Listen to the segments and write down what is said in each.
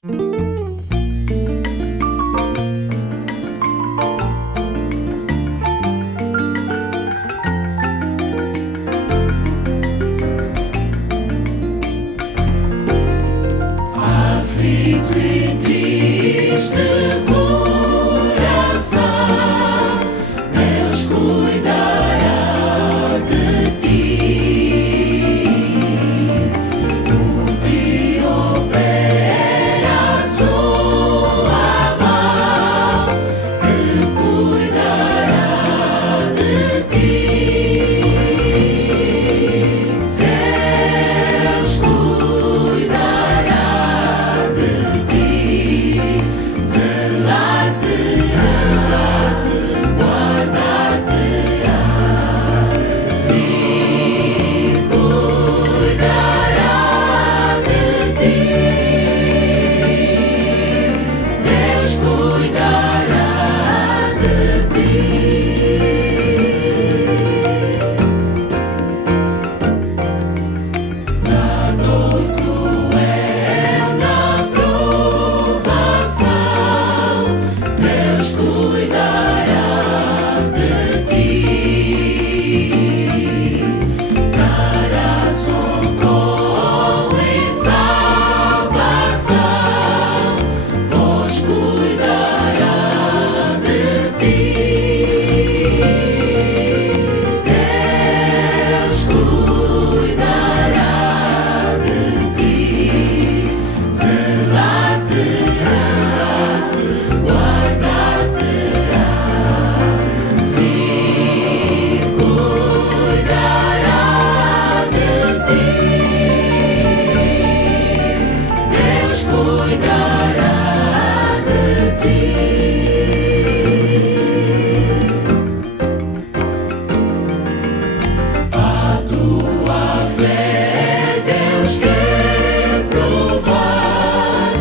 Aflito e triste coração, Deus cuidará de ti. Por ti opera a sua mão, que cuidará de ti. Deus cuidará de ti, zelar-te-á, guardar-te-á, sim, cuidará de ti. Deus cuidará de ti. Na dor cruel, na provação, Deus cuidará de ti. Dará socorro e salvação, pois cuidará de ti. Deus cuidará de ti, zelar-te-á, guardar-te-á, sim, cuidará de ti. Deus cuidará de ti. A tua fé Deus quer provar,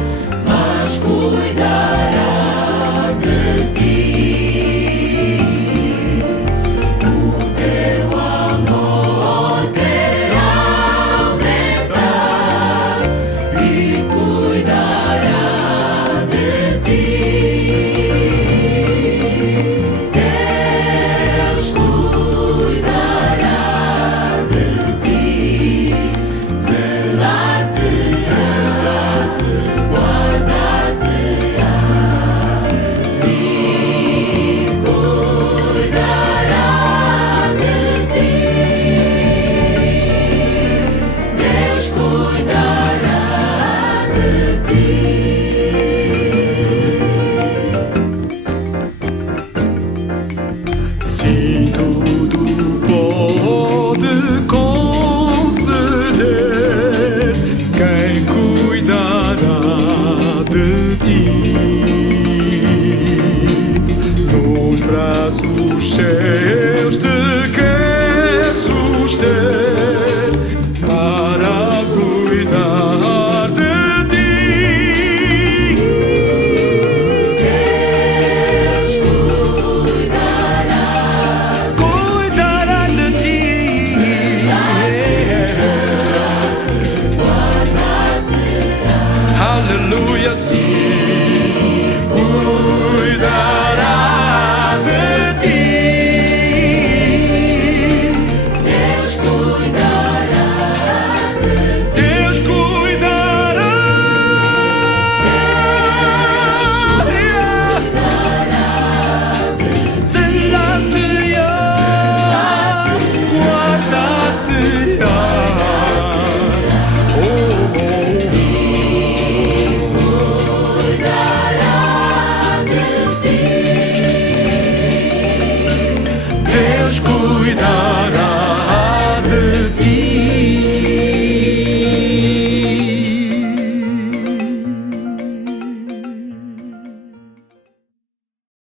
mas cuidará de ti. O teu amor quer aumentar e cuidará de ti. Deus cuidará de ti, zelar-te-á, guardar-te-á, sim, cuidará de ti. Deus cuidará de ti. Se tudo pode conceder, quem cuidará de ti? Nos braços cheios te quer suster para cuidar de ti. Deus cuidará Cuidará de ti. guardar-te-á, Aleluia, sim.